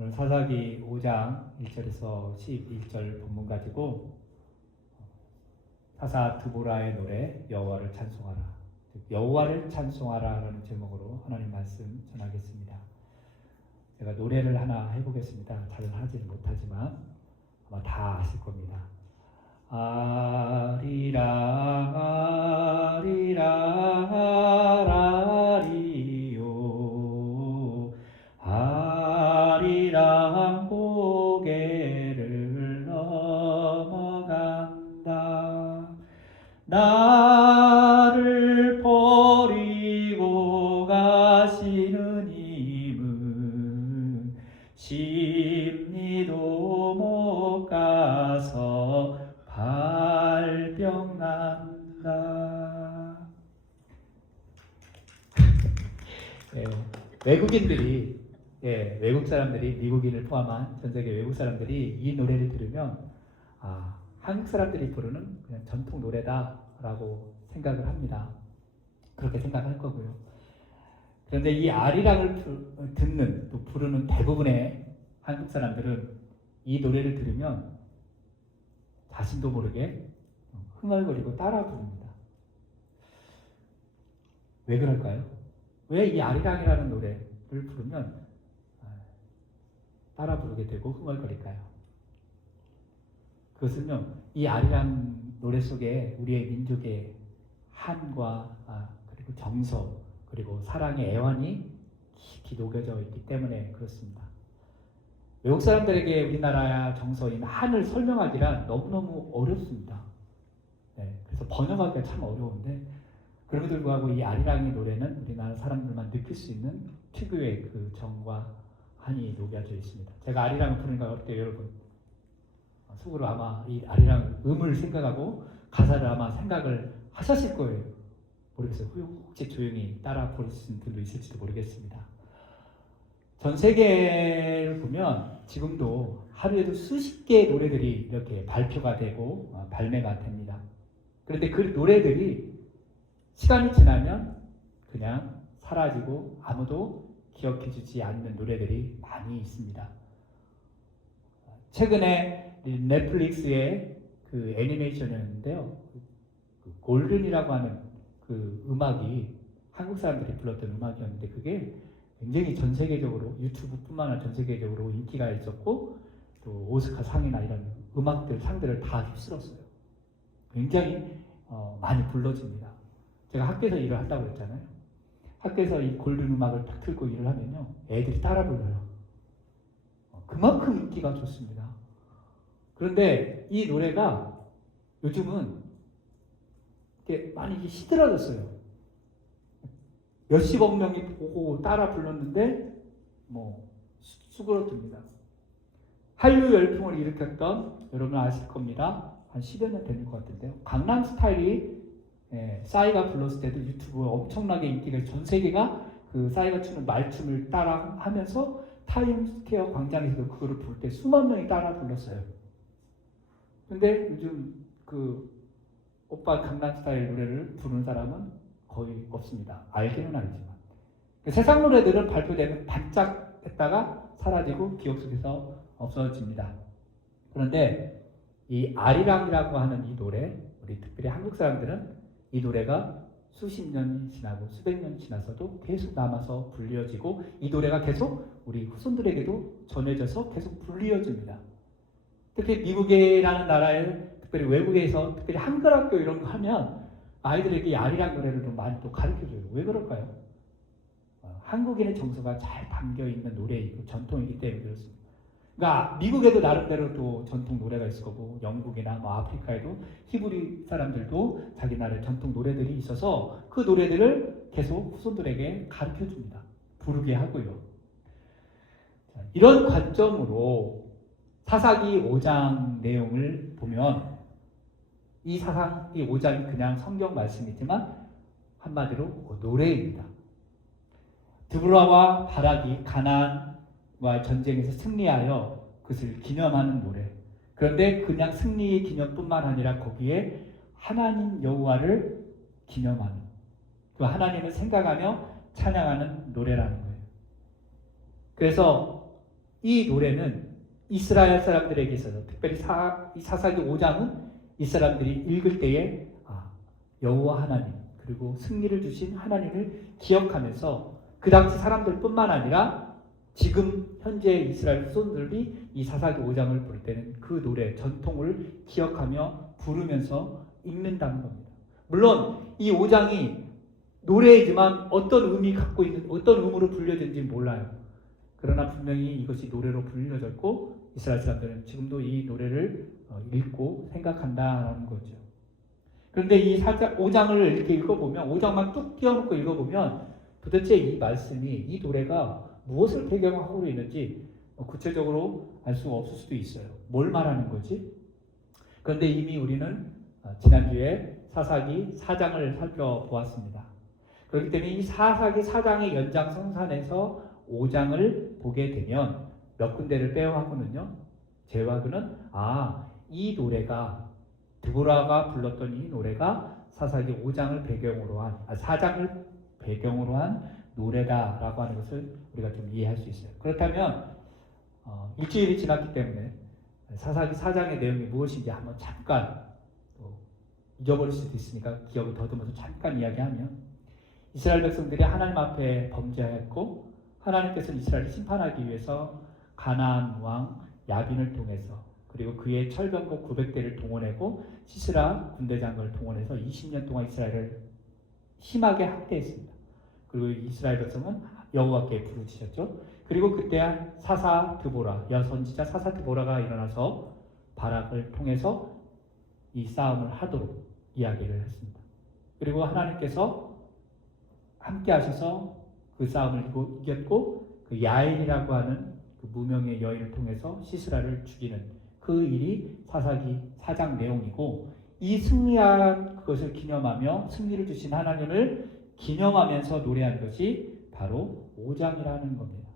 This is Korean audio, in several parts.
오늘 사사기 5장 1절에서 11절 본문 가지고 사사 드보라의 노래 여호와를 찬송하라, 여호와를 찬송하라라는 제목으로 하나님 말씀 전하겠습니다. 제가 노래를 하나 해보겠습니다. 잘 하지는 못하지만 아마 다 아실 겁니다. 아리랑 아리랑 아라리요 아리랑 고개를 넘어간다. 나를 버리고 가시는 님은 십리도 못 가서 발병난다. 외국인들이, 외국 사람들이, 미국인을 포함한 전 세계 외국 사람들이 이 노래를 들으면 한국 사람들이 부르는 그냥 전통 노래다라고 생각을 합니다. 그렇게 생각할 거고요. 그런데 이 아리랑을 듣는, 또 부르는 대부분의 한국 사람들은 이 노래를 들으면 자신도 모르게 흥얼거리고 따라 부릅니다. 왜 그럴까요? 왜 이 아리랑이라는 노래를 부르면 따라 부르게 되고 흥얼거릴까요? 그것은요, 이 아리랑 노래 속에 우리의 민족의 한과 그리고 정서, 그리고 사랑의 애환이 깊이 녹여져 있기 때문에 그렇습니다. 외국 사람들에게 우리나라 정서인 한을 설명하기란 너무너무 어렵습니다. 그래서 번역하기가 참 어려운데, 그럼에도 불구하고 이 아리랑의 노래는 우리나라 사람들만 느낄 수 있는 특유의 그 정과 한이 녹여져 있습니다. 제가 아리랑을 부르니까 어때요, 여러분? 속으로 아마 이 아리랑 음을 생각하고 가사를 아마 생각을 하셨을 거예요. 모르겠어요. 혹시 조용히 따라 부르시는 분도 있을지도 모르겠습니다. 전 세계를 보면 지금도 하루에도 수십 개의 노래들이 이렇게 발표가 되고 발매가 됩니다. 그런데 그 노래들이 시간이 지나면 그냥 사라지고 아무도 기억해주지 않는 노래들이 많이 있습니다. 최근에 넷플릭스의 그 애니메이션이었는데요, 그 골든이라고 하는 그 음악이 한국 사람들이 불렀던 음악이었는데, 그게 굉장히 전 세계적으로, 유튜브뿐만 아니라 전 세계적으로 인기가 있었고, 또 오스카 상이나 이런 음악들 상들을 다 휩쓸었어요. 굉장히 많이 불러집니다. 제가 학교에서 일을 한다고 그랬잖아요. 학교에서 이 골든 음악을 딱 틀고 일을 하면요, 애들이 따라 불러요. 그만큼 인기가 좋습니다. 그런데 이 노래가 요즘은 이렇게 많이 시들어졌어요. 몇십억 명이 보고 따라 불렀는데 수그러듭니다. 한류 열풍을 일으켰던, 여러분 아실 겁니다. 한 10여 년 된 것 같은데요, 강남 스타일이 싸이가 불렀을 때도 유튜브에 엄청나게 인기가, 전 세계가 그 싸이가 추는 말춤을 따라 하면서 타임스퀘어 광장에서도 그거를 부를 때 수만 명이 따라 불렀어요. 근데 요즘 그 오빠 강남 스타일 노래를 부르는 사람은 거의 없습니다. 알기는 알지만. 세상 노래들은 발표되면 반짝했다가 사라지고 기억 속에서 없어집니다. 그런데 이 아리랑이라고 하는 이 노래, 우리 특별히 한국 사람들은 이 노래가 수십 년이 지나고 수백 년이 지나서도 계속 남아서 불리어지고, 이 노래가 계속 우리 후손들에게도 전해져서 계속 불리어집니다. 특히 미국이라는 나라에, 특별히 외국에서, 특별히 한글 학교 이런 거 하면 아이들에게 아리랑 노래를 좀 많이 또 가르쳐줘요. 왜 그럴까요? 한국인의 정서가 잘 담겨있는 노래이고 전통이기 때문에 그렇습니다. 그러니까 미국에도 나름대로 또 전통 노래가 있을 거고, 영국이나 아프리카에도 히브리 사람들도 자기 나라의 전통 노래들이 있어서 그 노래들을 계속 후손들에게 가르쳐줍니다. 부르게 하고요. 이런 관점으로 사사기 5장 내용을 보면, 이 사사기 5장이 그냥 성경 말씀이지만 한마디로 노래입니다. 드보라와 바락이 가나안과 전쟁에서 승리하여 그것을 기념하는 노래. 그런데 그냥 승리의 기념뿐만 아니라 거기에 하나님 여호와를 기념하는, 그 하나님을 생각하며 찬양하는 노래라는 거예요. 그래서 이 노래는 이스라엘 사람들에게 있어서 특별히 이 사사기 5장은 이 사람들이 읽을 때에 여호와 하나님 그리고 승리를 주신 하나님을 기억하면서 그 당시 사람들뿐만 아니라 지금 현재 이스라엘 후손들이 이 사사기 5장을 부를 때는 그 노래 전통을 기억하며 부르면서 읽는다는 겁니다. 물론 이 5장이 노래이지만 어떤 의미 갖고 있는 어떤 의무로 불려진지 몰라요. 그러나 분명히 이것이 노래로 불려졌고 이스라엘 사람들은 지금도 이 노래를 읽고 생각한다라는 거죠. 그런데 이 5장을 이렇게 읽어보면 5장만 뚝 띄워놓고 읽어보면 도대체 이 말씀이 이 노래가 무엇을 배경하고 있는지 구체적으로 알 수가 없을 수도 있어요. 뭘 말하는 거지? 그런데 이미 우리는 지난주에 사사기 4장을 살펴보았습니다. 그렇기 때문에 이 사사기 4장의 연장선상에서 5장을 보게 되면 몇 군데를 빼야 하거든요. 제와그는 이 노래가 드보라가 불렀던 이 노래가 사사기 5장을 배경으로 한 4장을 배경으로 한 노래다라고 하는 것을 우리가 좀 이해할 수 있어요. 그렇다면 일주일이 지났기 때문에 사사기 4장의 내용이 무엇인지 한번 잠깐 잊어버릴 수도 있으니까 기억을 더듬어서 잠깐 이야기하면 이스라엘 백성들이 하나님 앞에 범죄하였고 하나님께서는 이스라엘을 심판하기 위해서 가나안 왕 야빈을 통해서 그리고 그의 철병거 900대를 동원하고 시스라 군대장을 동원해서 20년 동안 이스라엘을 심하게 학대했습니다. 그리고 이스라엘 백성은 여호와께 부르짖었죠. 그리고 그때 사사 드보라 여선지자 사사 드보라가 일어나서 바락을 통해서 이 싸움을 하도록 이야기를 했습니다. 그리고 하나님께서 함께 하셔서 그 싸움을 이겼고 그 야엘이라고 하는 그 무명의 여인을 통해서 시스라를 죽이는 그 일이 사사기 4장 내용이고 이 승리한 그것을 기념하며 승리를 주신 하나님을 기념하면서 노래한 것이 바로 5장이라는 겁니다.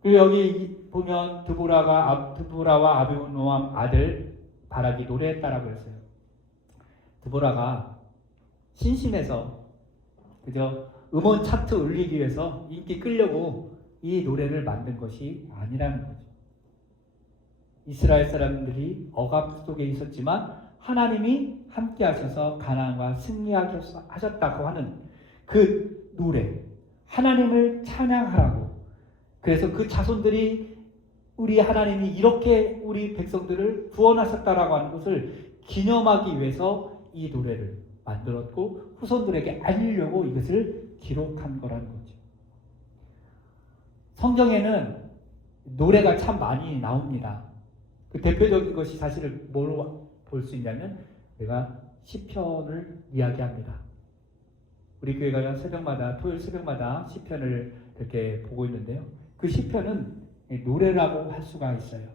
그리고 여기 보면 드보라와 아비노암 아들 바락이 노래했다라고 했어요. 드보라가 심심해서 그저 음원 차트 올리기 위해서 인기 끌려고 이 노래를 만든 것이 아니라는 거죠. 이스라엘 사람들이 억압 속에 있었지만 하나님이 함께 하셔서 가나안과 승리하셨다고 하는 그 노래, 하나님을 찬양하라고. 그래서 그 자손들이 우리 하나님이 이렇게 우리 백성들을 구원하셨다라고 하는 것을 기념하기 위해서 이 노래를 만들었고 후손들에게 알리려고 이것을 기록한 거라는 거죠. 성경에는 노래가 참 많이 나옵니다. 그 대표적인 것이 사실은 뭐로 볼 수 있냐면 우리가 시편을 이야기합니다. 우리 교회가 새벽마다 토요일 새벽마다 시편을 이렇게 보고 있는데요. 그 시편은 노래라고 할 수가 있어요.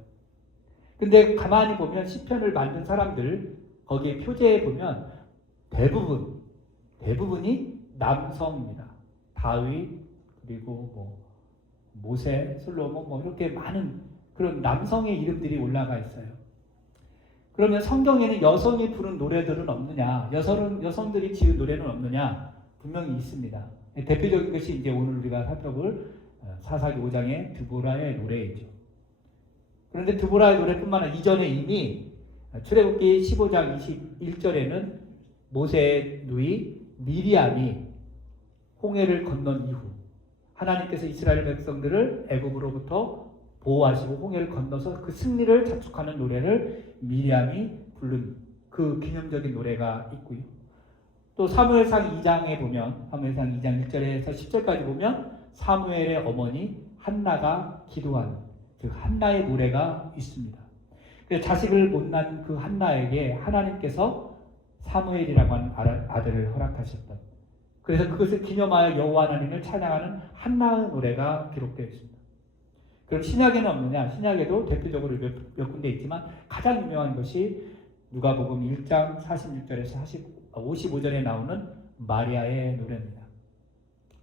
근데 가만히 보면 시편을 만든 사람들 거기에 표제에 보면 대부분이 남성입니다. 다윗 그리고 모세, 솔로몬 이렇게 많은 그런 남성의 이름들이 올라가 있어요. 그러면 성경에는 여성이 부른 노래들은 없느냐? 여성들이 지은 노래는 없느냐? 분명히 있습니다. 대표적인 것이 이제 오늘 우리가 살펴볼 사사기 5장의 드보라의 노래이죠. 그런데 드보라의 노래뿐만 아니라 이전에 이미 출애굽기 15장 21절에는 모세의 누이 미리암이 홍해를 건넌 이후 하나님께서 이스라엘 백성들을 애굽으로부터 보호하시고 홍해를 건너서 그 승리를 자축하는 노래를 미리암이 부른 그 기념적인 노래가 있고요. 또 사무엘상 2장에 보면 사무엘상 2장 1절에서 10절까지 보면 사무엘의 어머니 한나가 기도하는 그 한나의 노래가 있습니다. 그래서 자식을 못 낳은 그 한나에게 하나님께서 사무엘이라고 하는 아들을 허락하셨던, 그래서 그것을 기념하여 여호와 하나님을 찬양하는 한나의 노래가 기록되어 있습니다. 그럼 신약에는 없느냐? 신약에도 대표적으로 몇 군데 있지만 가장 유명한 것이 누가복음 1장 46절에서 55절에 나오는 마리아의 노래입니다.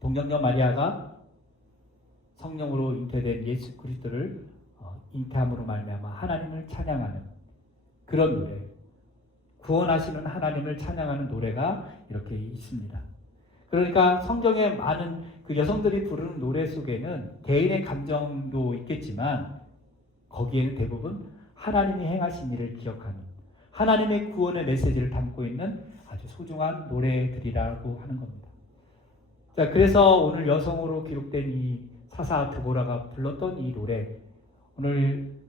동정녀 마리아가 성령으로 잉태된 예수 그리스도를 잉태함으로 말미암아 하나님을 찬양하는 그런 노래, 구원하시는 하나님을 찬양하는 노래가 이렇게 있습니다. 그러니까 성경에 많은 그 여성들이 부르는 노래 속에는 개인의 감정도 있겠지만 거기에는 대부분 하나님이 행하신 일을 기억하는 하나님의 구원의 메시지를 담고 있는 아주 소중한 노래들이라고 하는 겁니다. 자, 그래서 오늘 여성으로 기록된 이 사사 드보라가 불렀던 이 노래, 오늘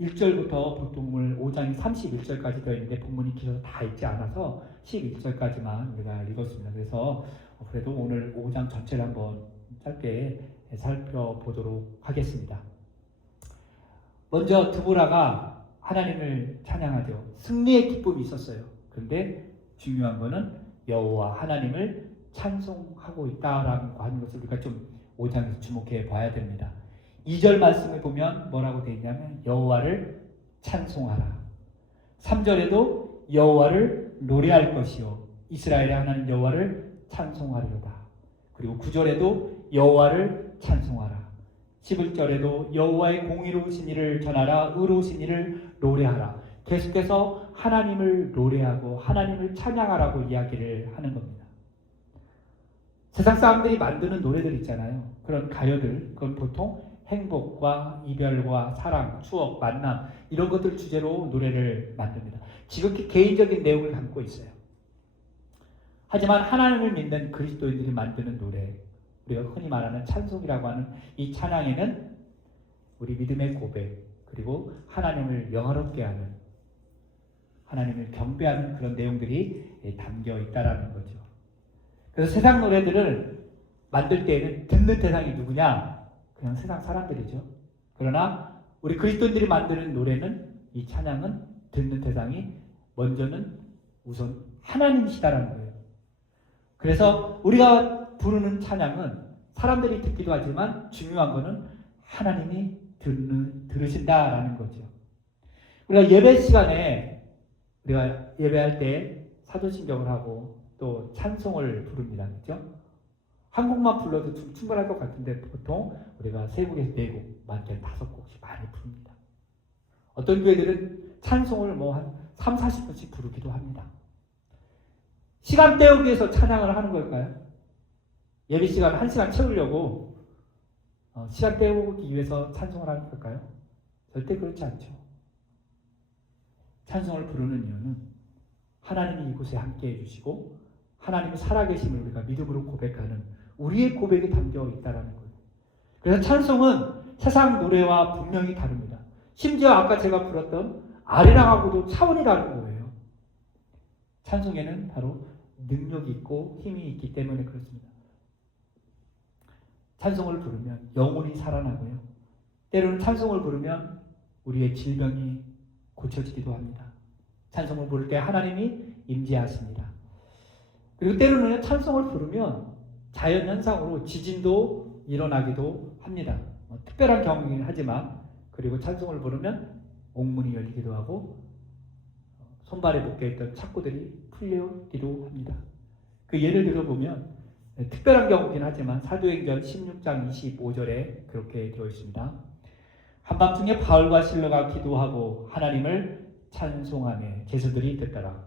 1절부터 보통을 5장 31절까지 되어 있는데 본문이 길어서 다 읽지 않아서 11절까지만 우리가 읽었습니다. 그래서 그래도 오늘 5장 전체를 한번 짧게 살펴보도록 하겠습니다. 먼저 드보라가 하나님을 찬양하죠. 승리의 기쁨이 있었어요. 그런데 중요한 거는 여호와 하나님을 찬송하고 있다라고 하는 것을 우리가 좀 5장에서 주목해 봐야 됩니다. 2절 말씀을 보면 뭐라고 되어 있냐면 여호와를 찬송하라. 3절에도 여호와를 노래할 것이요 이스라엘의 하나님 여호와를 찬송하리로다. 그리고 9절에도 여호와를 찬송하라. 11절에도 여호와의 공의로우신 일을 전하라. 의로우신 일을 노래하라. 계속해서 하나님을 노래하고 하나님을 찬양하라고 이야기를 하는 겁니다. 세상 사람들이 만드는 노래들 있잖아요. 그런 가요들, 그건 보통 행복과 이별과 사랑, 추억, 만남 이런 것들 주제로 노래를 만듭니다. 지극히 개인적인 내용을 담고 있어요. 하지만 하나님을 믿는 그리스도인들이 만드는 노래, 우리가 흔히 말하는 찬송이라고 하는 이 찬양에는 우리 믿음의 고백, 그리고 하나님을 영화롭게 하는, 하나님을 경배하는 그런 내용들이 담겨 있다라는 거죠. 그래서 세상 노래들을 만들 때에는 듣는 대상이 누구냐? 그냥 세상 사람들이죠. 그러나 우리 그리스도인들이 만드는 노래는, 이 찬양은 듣는 대상이 먼저는 우선 하나님이시다라는 거예요. 그래서 우리가 부르는 찬양은 사람들이 듣기도 하지만 중요한 거는 하나님이 들으신다라는 거죠. 우리가 예배 시간에 우리가 예배할 때 사도신경을 하고 또 찬송을 부릅니다. 그렇죠? 한 곡만 불러도 충분할 것 같은데 보통 우리가 세 곡에서 네 곡, 많게는 5곡씩 많이 부릅니다. 어떤 교회들은 찬송을 한 3, 40분씩 부르기도 합니다. 시간 때우기 위해서 찬양을 하는 걸까요? 예배 시간 1시간 채우려고 시간 때우기 위해서 찬송을 하는 걸까요? 절대 그렇지 않죠. 찬송을 부르는 이유는 하나님이 이곳에 함께 해주시고 하나님이 살아계심을 우리가 믿음으로 고백하는 우리의 고백이 담겨 있다는 거예요. 그래서 찬송은 세상 노래와 분명히 다릅니다. 심지어 아까 제가 불렀던 아리랑하고도 차원이 다른 거예요. 찬송에는 바로 능력이 있고 힘이 있기 때문에 그렇습니다. 찬송을 부르면 영혼이 살아나고요. 때로는 찬송을 부르면 우리의 질병이 고쳐지기도 합니다. 찬송을 부를 때 하나님이 임재하십니다. 그리고 때로는 찬송을 부르면 자연현상으로 지진도 일어나기도 합니다. 특별한 경우이긴 하지만, 그리고 찬송을 부르면 옥문이 열리기도 하고 손발에 묶여있던 착고들이 풀리기도 합니다. 그 예를 들어보면 특별한 경우긴 하지만 사도행전 16장 25절에 그렇게 되어 있습니다. 한밤중에 바울과 실로가 기도하고 하나님을 찬송하며 제수들이 듣더라.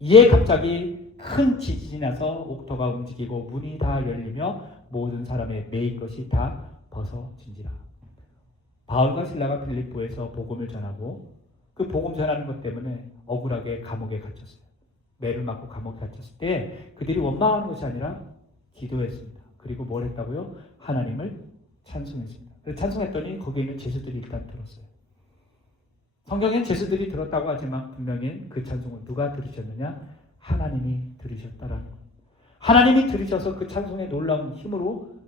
이에 갑자기 큰 지진이 나서 옥토가 움직이고 문이 다 열리며 모든 사람의 매일 것이 다 벗어진지라. 바울과 실라가 빌립보에서 복음을 전하고 그 복음 전하는 것 때문에 억울하게 감옥에 갇혔어요. 매를 맞고 감옥에 갇혔을 때 그들이 원망하는 것이 아니라 기도했습니다. 그리고 뭘 했다고요? 하나님을 찬송했습니다. 그래서 찬송했더니 거기에 있는 제수들이 일단 들었어요. 성경엔 제수들이 들었다고 하지만 분명히 그 찬송을 누가 들으셨느냐? 하나님이 들으셨다라는 거예요. 하나님이 들으셔서 그 찬송의 놀라운 힘으로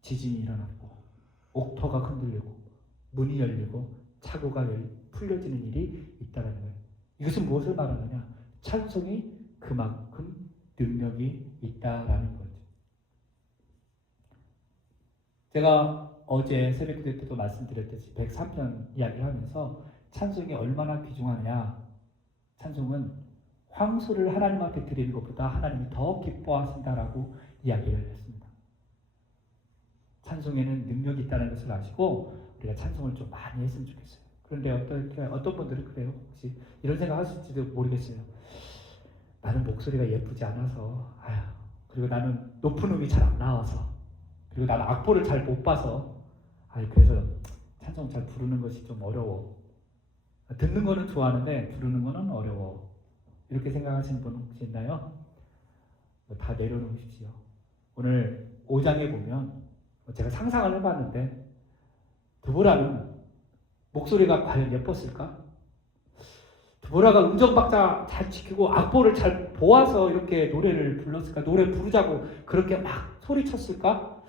지진이 일어났고 옥토가 흔들리고 문이 열리고 착오가 풀려지는 일이 있다는 거예요. 이것은 무엇을 말하느냐? 찬송이 그만큼 능력이 있다라는 거죠. 제가 어제 새벽기도 때도 말씀드렸듯이 103편 이야기를 하면서 찬송이 얼마나 귀중하냐. 찬송은 황소를 하나님 앞에 드리는 것보다 하나님이 더 기뻐하신다라고 이야기를 했습니다. 찬송에는 능력이 있다는 것을 아시고 우리가 찬송을 좀 많이 했으면 좋겠어요. 그런데 어떤 분들은 그래요. 혹시 이런 생각 하실지도 모르겠어요. 나는 목소리가 예쁘지 않아서 그리고 나는 높은 음이 잘 안 나와서, 그리고 나는 악보를 잘 못 봐서, 그래서 찬송 잘 부르는 것이 좀 어려워. 듣는 거는 좋아하는데 부르는 거는 어려워. 이렇게 생각하시는 분 혹시 있나요? 다 내려놓으십시오. 오늘 5장에 보면 제가 상상을 해봤는데 드보라는 목소리가 과연 예뻤을까? 드보라가 음정박자 잘 지키고 악보를 잘 보아서 이렇게 노래를 불렀을까? 노래 부르자고 그렇게 막 소리쳤을까?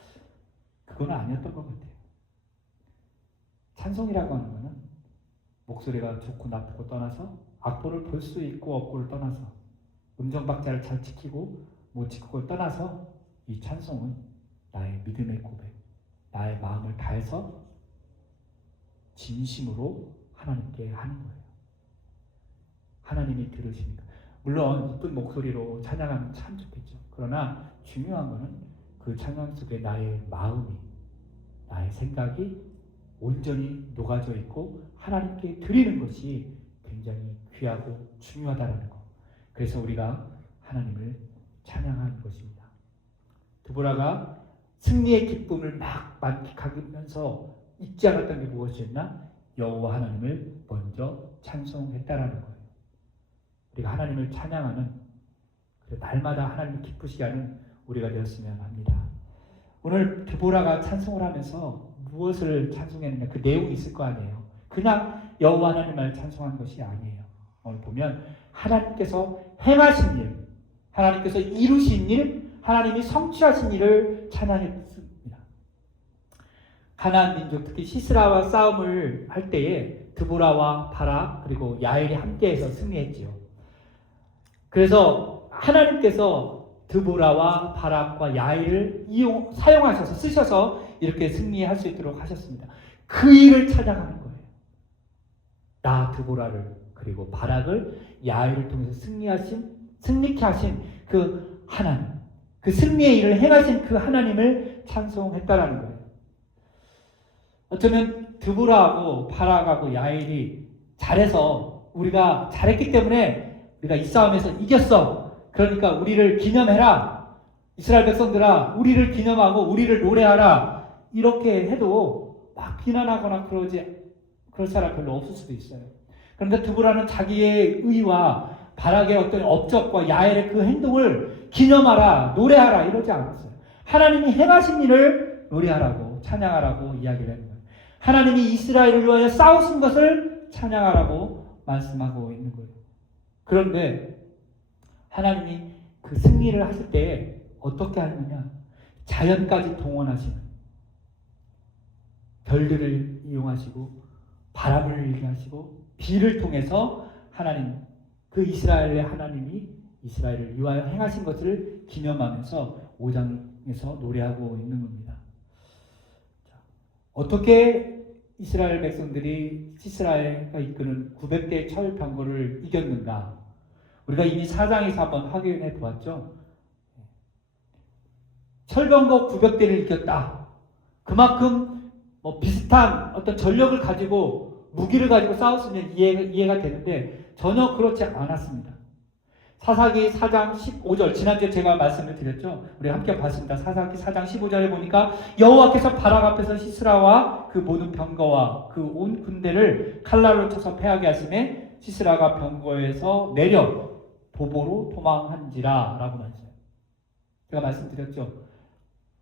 그건 아니었던 것 같아요. 찬송이라고 하는 것은 목소리가 좋고 나쁘고 떠나서 악보를 볼 수 있고 없고를 떠나서 음정박자를 잘 지키고 못 지키고를 떠나서 이 찬송은 나의 믿음의 고백, 나의 마음을 다해서 진심으로 하나님께 하는 거예요. 하나님이 들으십니다. 물론 이쁜 목소리로 찬양하면 참 좋겠죠. 그러나 중요한 것은 그 찬양 속에 나의 마음이, 나의 생각이 온전히 녹아져 있고 하나님께 드리는 것이 굉장히 귀하고 중요하다는 것. 그래서 우리가 하나님을 찬양하는 것입니다. 드보라가 승리의 기쁨을 막 만끽하면서 잊지 않았던 게 무엇이었나? 여호와 하나님을 먼저 찬송했다라는 거예요. 우리가 하나님을 찬양하는, 날마다 하나님을 기쁘시게 하는 우리가 되었으면 합니다. 오늘 드보라가 찬송을 하면서 무엇을 찬송했느냐, 그 내용이 있을 거 아니에요. 그냥 여호와 하나님을 찬송한 것이 아니에요. 오늘 보면 하나님께서 행하신 일, 하나님께서 이루신 일, 하나님이 성취하신 일을 찬양했습니다. 가나안 민족, 특히 시스라와 싸움을 할 때에 드보라와 바락 그리고 야엘이 함께해서 승리했지요. 그래서 하나님께서 드보라와 바락과 야엘을 사용하셔서 쓰셔서 이렇게 승리할 수 있도록 하셨습니다. 그 일을 찬양하는 거예요. 나 드보라를 그리고 바락을 야엘을 통해서 승리케 하신 그 하나님, 그 승리의 일을 행하신 그 하나님을 찬송했다라는 거예요. 어쩌면 드보라하고 바락하고 야엘이 잘해서 우리가 잘했기 때문에 우리가 이 싸움에서 이겼어. 그러니까 우리를 기념해라. 이스라엘 백성들아, 우리를 기념하고 우리를 노래하라. 이렇게 해도 막 비난하거나 그럴 사람 별로 없을 수도 있어요. 그런데 드보라는 자기의 의와 바락의 어떤 업적과 야엘의 그 행동을 기념하라, 노래하라 이러지 않았어요. 하나님이 행하신 일을 노래하라고, 찬양하라고 이야기를 했는 거예요. 하나님이 이스라엘을 위하여 싸우신 것을 찬양하라고 말씀하고 있는 거예요. 그런데 하나님이 그 승리를 하실 때 어떻게 하느냐? 자연까지 동원하시는, 별들을 이용하시고 바람을 일게 하시고 비를 통해서 하나님, 그 이스라엘의 하나님이 이스라엘을 위하여 행하신 것을 기념하면서 5장에서 노래하고 있는 겁니다. 자, 어떻게 이스라엘 백성들이 시스라가 이끄는 900대의 철 병거를 이겼는가? 우리가 이미 4장에서 한번 확인해 보았죠. 철병거 900대를 이겼다. 그만큼 비슷한 어떤 전력을 가지고 무기를 가지고 싸웠으면 이해가 되는데 전혀 그렇지 않았습니다. 사사기 4장 15절, 지난주에 제가 말씀을 드렸죠. 우리 함께 봤습니다. 사사기 4장 15절에 보니까 여호와께서 바락 앞에서 시스라와 그 모든 병거와 그 온 군대를 칼날로 쳐서 패하게 하심에 시스라가 병거에서 내려 도보로 도망한지라 라고 말했어요. 제가 말씀드렸죠.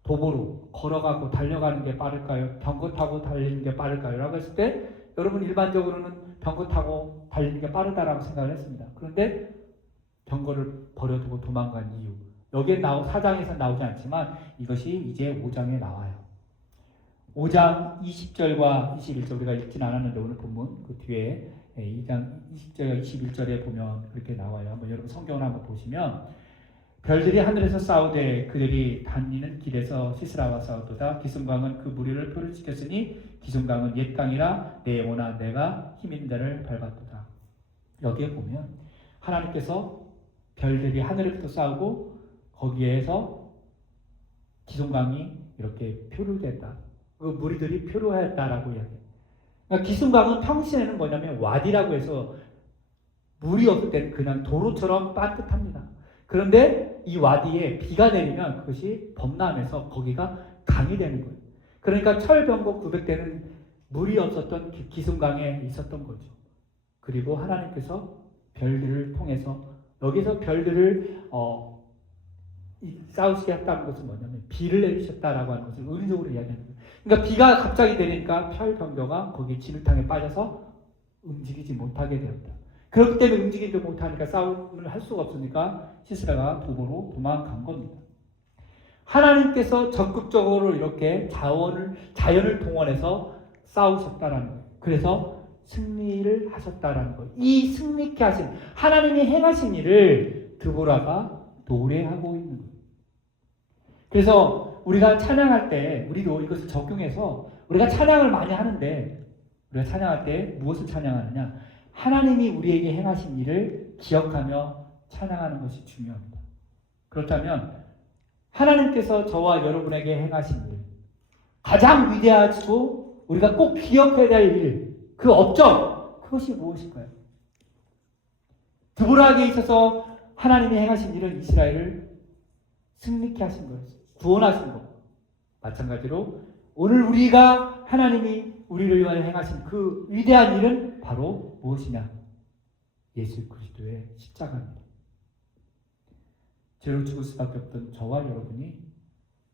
도보로 걸어가고 달려가는 게 빠를까요? 병거 타고 달리는 게 빠를까요? 라고 했을 때 여러분 일반적으로는 병거 타고 달리는 게 빠르다라고 생각을 했습니다. 그런데 병거를 버려두고 도망간 이유, 여기에 4장에서 나오지 않지만 이것이 이제 5장에 나와요. 5장 20절과 21절 우리가 읽진 않았는데 오늘 본문 그 뒤에 2장 20절과 21절에 보면 그렇게 나와요. 한번 여러분 성경을 한번 보시면 별들이 하늘에서 싸우되 그들이 다니는 길에서 시스라와 싸우도다. 기슭강은 그 무리를 표를 지켰으니 기슭강은 옛 강이라 내 영혼아 내가 힘 있는 데를 밟았도다. 여기에 보면 하나님께서 별들이 하늘에서 싸우고 거기에서 기슭강이 이렇게 표류됐다. 그 무리들이 표류했다라고 이야기해요. 그러니까 기슭강은 평시에는 뭐냐면 와디라고 해서 물이 없을 때는 그냥 도로처럼 반듯합니다. 그런데 이 와디에 비가 내리면 그것이 범람해서 거기가 강이 되는 거예요. 그러니까 철병거 900대는 물이 없었던 기슭강에 있었던 거죠. 그리고 하나님께서 별들을 통해서 여기서 별들을 싸우시게 했다는 것은 뭐냐면 비를 내리셨다라고 하는 것을 의미적으로 이야기하는 거예요. 그러니까 비가 갑자기 내리니까 철병거가 거기 진흙탕에 빠져서 움직이지 못하게 되었다. 그렇기 때문에 움직이지 못하니까 싸움을 할 수가 없으니까 시스라가 도보로 도망간 겁니다. 하나님께서 적극적으로 이렇게 자연을 동원해서 싸우셨다라는 거예요. 그래서 승리를 하셨다라는 거예요. 이 승리케 하신 하나님이 행하신 일을 드보라가 노래하고 있는 거예요. 그래서 우리가 찬양할 때 우리도 이것을 적용해서 우리가 찬양을 많이 하는데 우리가 찬양할 때 무엇을 찬양하느냐? 하나님이 우리에게 행하신 일을 기억하며 찬양하는 것이 중요합니다. 그렇다면 하나님께서 저와 여러분에게 행하신 일, 가장 위대하시고 우리가 꼭 기억해야 될 일, 그 업적, 그것이 무엇일까요? 드보라에게 있어서 하나님이 행하신 일은 이스라엘을 승리케 하신 거였어요. 구원하신 것. 마찬가지로 오늘 우리가 하나님이 우리를 위하여 행하신 그 위대한 일은 바로 무엇이냐? 예수 그리스도의 십자가입니다. 죄로 죽을 수밖에 없던 저와 여러분이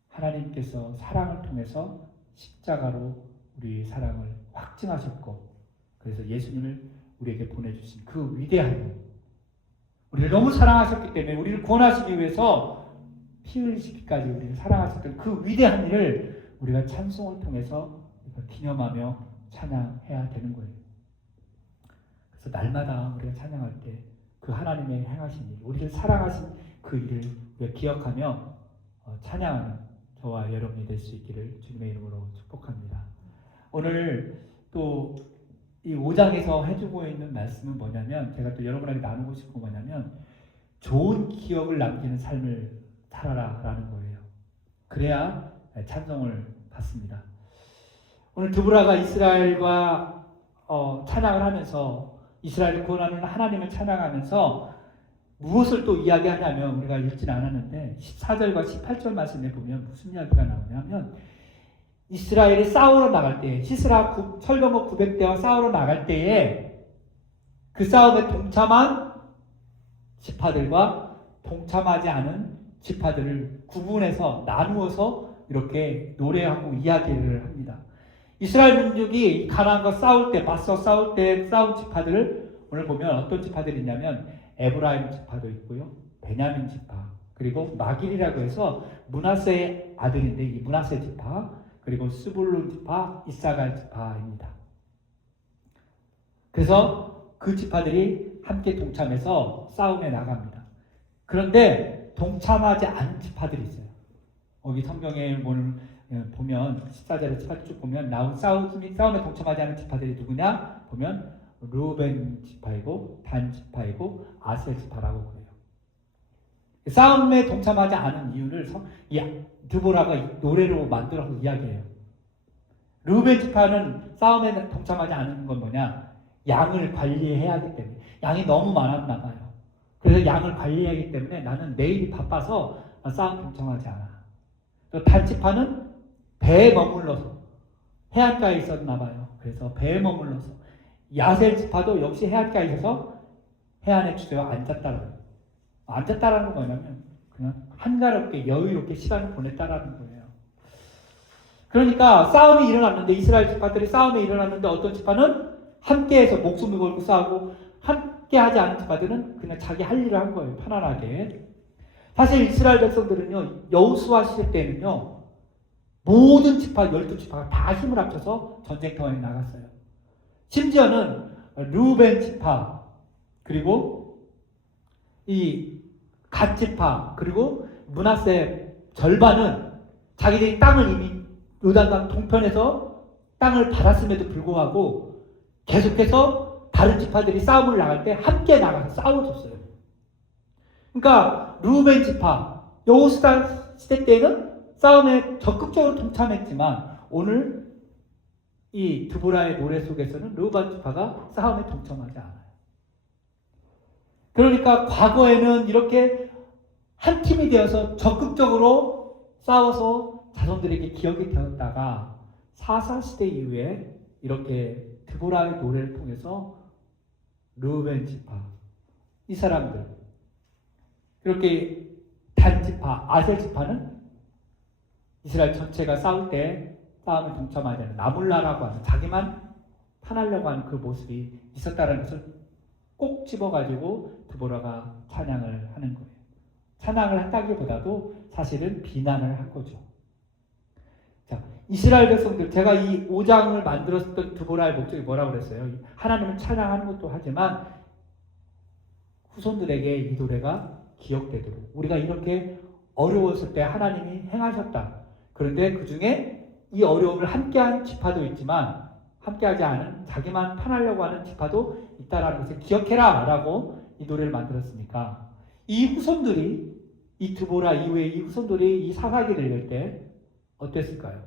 하나님께서 사랑을 통해서 십자가로 우리의 사랑을 확증하셨고, 그래서 예수님을 우리에게 보내주신 그 위대한 일, 우리를 너무 사랑하셨기 때문에 우리를 구원하시기 위해서 피 흘리시기까지 우리를 사랑하셨던 그 위대한 일을 우리가 찬송을 통해서 기념하며 찬양해야 되는 거예요. 그래서 날마다 우리가 찬양할 때 그 하나님의 행하신 일, 우리를 사랑하신 그 일을 우리가 기억하며 찬양하는 저와 여러분이 될 수 있기를 주님의 이름으로 축복합니다. 오늘 또 이 5장에서 해주고 있는 말씀은 뭐냐면, 제가 또 여러분에게 나누고 싶은 뭐냐면, 좋은 기억을 남기는 삶을 살아라 라는 거예요. 그래야 찬송을 받습니다. 오늘 드보라가 이스라엘과 찬양을 하면서 이스라엘을 구원하는 하나님을 찬양하면서 무엇을 또 이야기하냐면, 우리가 읽진 않았는데 14절과 18절 말씀에 보면 무슨 이야기가 나오냐면, 이스라엘이 싸우러 나갈 때, 시스라 철병거 900대와 싸우러 나갈 때에 그 싸움에 동참한 지파들과 동참하지 않은 지파들을 구분해서 나누어서 이렇게 노래하고 이야기를 합니다. 이스라엘 민족이 가나안과 싸울 때, 맞서 싸울 때 싸운 지파들을 오늘 보면 어떤 지파들이 있냐면 에브라임 지파도 있고요, 베냐민 지파, 그리고 마길이라고 해서 므낫세의 아들인데 이 므낫세 지파, 그리고 스불룬 지파, 이사갈 지파입니다. 그래서 그 지파들이 함께 동참해서 싸움에 나갑니다. 그런데 동참하지 않은 지파들이 있어요. 여기 성경에 보면 14절에 18절 보면 나온 싸움에 동참하지 않은 지파들이 누구냐? 보면 루벤 지파이고 단 지파이고 아셀 지파라고 그래요. 싸움에 동참하지 않은 이유를 드보라가 노래로 만들어서 이야기해요. 루벤 지파는 싸움에 동참하지 않은 건 뭐냐? 양을 관리해야 하기 때문에. 양이 너무 많았나 봐요. 그래서 양을 관리하기 때문에 나는 매일이 바빠서 싸움 동참하지 않아. 또 단 지파는 배에 머물러서 해안가에 있었나 봐요. 그래서 배에 머물러서. 야셀 지파도 역시 해안가에 있어서 해안에 주저앉았다라는 거예요. 앉았다라는 건 뭐냐면 그냥 한가롭게 여유롭게 시간을 보냈다라는 거예요. 그러니까 싸움이 일어났는데, 이스라엘 지파들이 싸움이 일어났는데 어떤 지파는 함께해서 목숨을 걸고 싸우고, 함께하지 않은 지파들은 그냥 자기 할 일을 한 거예요. 편안하게. 사실 이스라엘 백성들은요, 여호수아 시대 때는요, 모든 지파 12지파가 다 힘을 합쳐서 전쟁터에 나갔어요. 심지어는 루벤 지파, 그리고 이 갓 지파, 그리고 므낫세 절반은 자기들이 땅을 이미 요단강 동편에서 땅을 받았음에도 불구하고 계속해서 다른 지파들이 싸움을 나갈 때 함께 나가서 싸워줬어요. 그러니까 루벤 지파, 여호수아 시대 때는 싸움에 적극적으로 동참했지만 오늘 이 드보라의 노래 속에서는 루벤 지파가 싸움에 동참하지 않아요. 그러니까 과거에는 이렇게 한 팀이 되어서 적극적으로 싸워서 자손들에게 기억이 되었다가 사사 시대 이후에 이렇게 드보라의 노래를 통해서 르우벤 지파, 이 사람들, 그렇게 단 지파, 아셀 지파는 이스라엘 전체가 싸울 때 싸움에 동참하지 않는 나몰라라고 하는, 자기만 편하려고 하는 그 모습이 있었다는 것을 꼭 집어가지고 드보라가 찬양을 하는 거예요. 찬양을 한다기보다도 사실은 비난을 한 거죠. 자, 이스라엘 백성들, 제가 이 5장을 만들었던 드보라의 목적이 뭐라고 그랬어요? 하나님을 찬양하는 것도 하지만 후손들에게 이 노래가 기억되도록, 우리가 이렇게 어려웠을 때 하나님이 행하셨다. 그런데 그 중에 이 어려움을 함께한 지파도 있지만 함께하지 않은, 자기만 편하려고 하는 지파도 있다라는 것을 기억해라 라고 이 노래를 만들었으니까, 이 후손들이, 이 드보라 이후에 이 후손들이 이 사사기를 읽을 때 어땠을까요?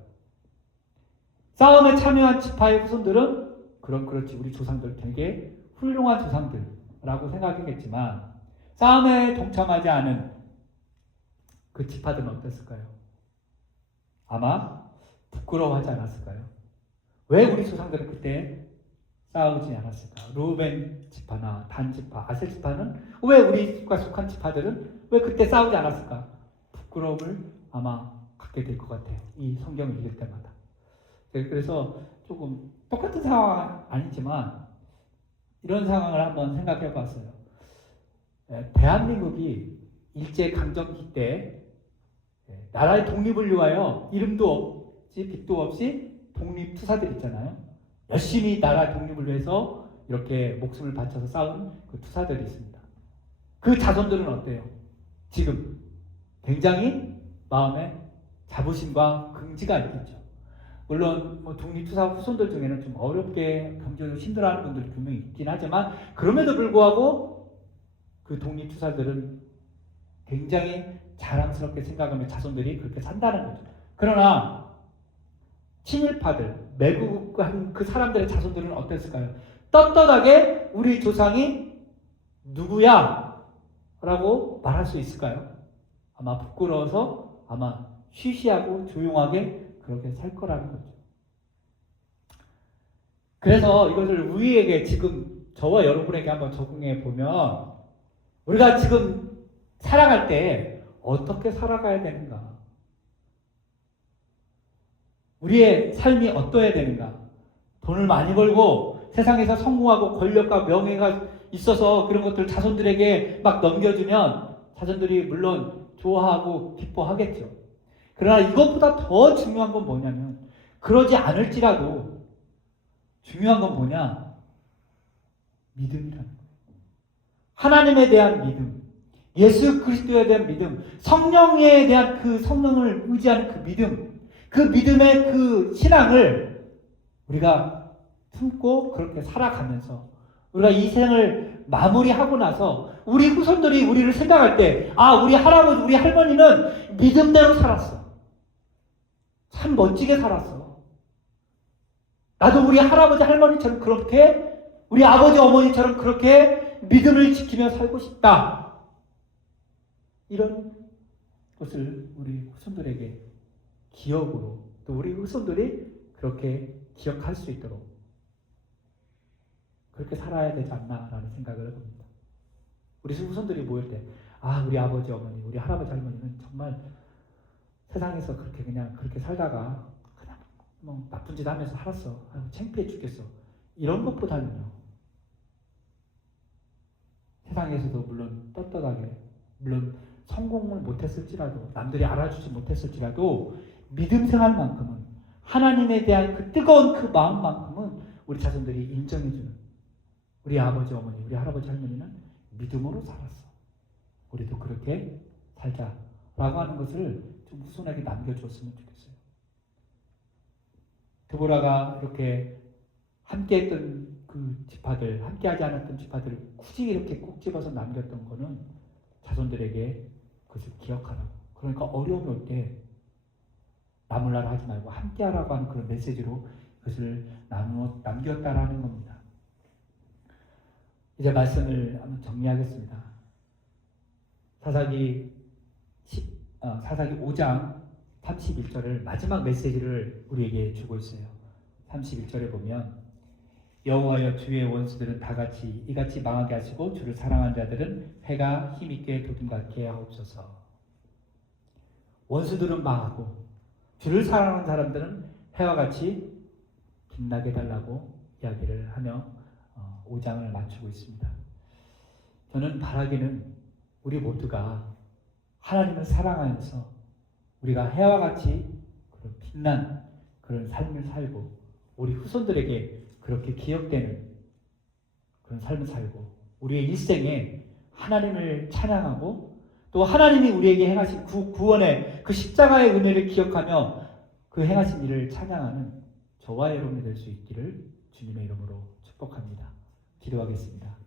싸움에 참여한 지파의 후손들은 그렇지, 우리 조상들 되게 훌륭한 조상들라고 생각했겠지만, 싸움에 동참하지 않은 그 지파들은 어땠을까요? 아마 부끄러워하지 않았을까요? 왜 우리 조상들은 그때 싸우지 않았을까? 르우벤 지파나 단 지파, 아셀 지파는, 왜 우리가 속한 지파들은 왜 그때 싸우지 않았을까? 부끄러움을 아마 갖게 될 것 같아요. 이 성경을 읽을 때마다. 그래서 조금 똑같은 상황은 아니지만 이런 상황을 한번 생각해 봤어요. 대한민국이 일제강점기 때 나라의 독립을 위하여 이름도 없이 빛도 없이 독립투사들 있잖아요. 열심히 나라 독립을 위해서 이렇게 목숨을 바쳐서 싸운 그 투사들이 있습니다. 그 자손들은 어때요? 지금 굉장히 마음에 자부심과 긍지가 있겠죠. 물론 독립투사 후손들 중에는 좀 어렵게 경제적으로 힘들어하는 분들이 분명히 있긴 하지만, 그럼에도 불구하고 그 독립투사들은 굉장히 자랑스럽게 생각하며 자손들이 그렇게 산다는 거죠. 그러나 친일파들, 매국한 그 사람들의 자손들은 어땠을까요? 떳떳하게 우리 조상이 누구야? 라고 말할 수 있을까요? 아마 부끄러워서 아마 쉬쉬하고 조용하게 그렇게 살 거라는 거죠. 그래서 이것을 우리에게, 지금 저와 여러분에게 한번 적용해 보면, 우리가 지금 살아갈 때 어떻게 살아가야 되는가? 우리의 삶이 어떠해야 되는가? 돈을 많이 벌고 세상에서 성공하고 권력과 명예가 있어서 그런 것들 자손들에게 막 넘겨주면 자손들이 물론 좋아하고 기뻐하겠죠. 그러나 이것보다 더 중요한 건 뭐냐면, 그러지 않을지라도 중요한 건 뭐냐? 믿음이라는 거예요. 하나님에 대한 믿음, 예수 그리스도에 대한 믿음, 성령에 대한 그 성령을 의지하는 그 믿음, 그 믿음의 그 신앙을 우리가 품고 그렇게 살아가면서 우리가 이 생을 마무리하고 나서 우리 후손들이 우리를 생각할 때, 아, 우리 할아버지, 우리 할머니는 믿음대로 살았어. 참 멋지게 살았어. 나도 우리 할아버지, 할머니처럼 그렇게, 우리 아버지, 어머니처럼 그렇게 믿음을 지키며 살고 싶다. 이런 것을 우리 후손들에게 기억으로, 또 우리 후손들이 그렇게 기억할 수 있도록 그렇게 살아야 되지 않나라는 생각을 해봅니다. 우리 후손들이 모일 때, 아, 우리 아버지, 어머니, 우리 할아버지, 할머니는 정말 세상에서 그렇게 그냥 그렇게 살다가 그냥 뭐 나쁜 짓 하면서 살았어. 아유, 창피해 죽겠어. 이런 것보다는요, 세상에서도 물론 떳떳하게, 물론 성공을 못했을지라도, 남들이 알아주지 못했을지라도 믿음 생활만큼은, 하나님에 대한 그 뜨거운 그 마음만큼은 우리 자손들이 인정해주는, 우리 아버지, 어머니, 우리 할아버지, 할머니는 믿음으로 살았어. 우리도 그렇게 살자라고 하는 것을 좀 후손에게 남겨줬으면 좋겠어요. 드보라가 이렇게 함께했던 그 지파들, 함께하지 않았던 지파들을 굳이 이렇게 꼭 집어서 남겼던 거는 자손들에게 그것을 기억하라고. 그러니까 어려움이 올 때 나몰라라 하지 말고 함께하라고 하는 그런 메시지로 그것을 남겼다라는 겁니다. 이제 말씀을 한번 정리하겠습니다. 사사기 사사기 5장 31절을 마지막 메시지를 우리에게 주고 있어요. 31절에 보면 여호와여 주의 원수들은 다 같이 이같이 망하게 하시고 주를 사랑하는 자들은 해가 힘있게 도둠같게 하옵소서. 원수들은 망하고 주를 사랑하는 사람들은 해와 같이 빛나게 달라고 이야기를 하며 5장을 마치고 있습니다. 저는 바라기는 우리 모두가 하나님을 사랑하면서 우리가 해와 같이 그런 빛난 그런 삶을 살고 우리 후손들에게 그렇게 기억되는 그런 삶을 살고 우리의 일생에 하나님을 찬양하고 또 하나님이 우리에게 행하신 구원의 그 십자가의 은혜를 기억하며 그 행하신 일을 찬양하는 저와 여러분이 될 수 있기를 주님의 이름으로 축복합니다. 기도하겠습니다.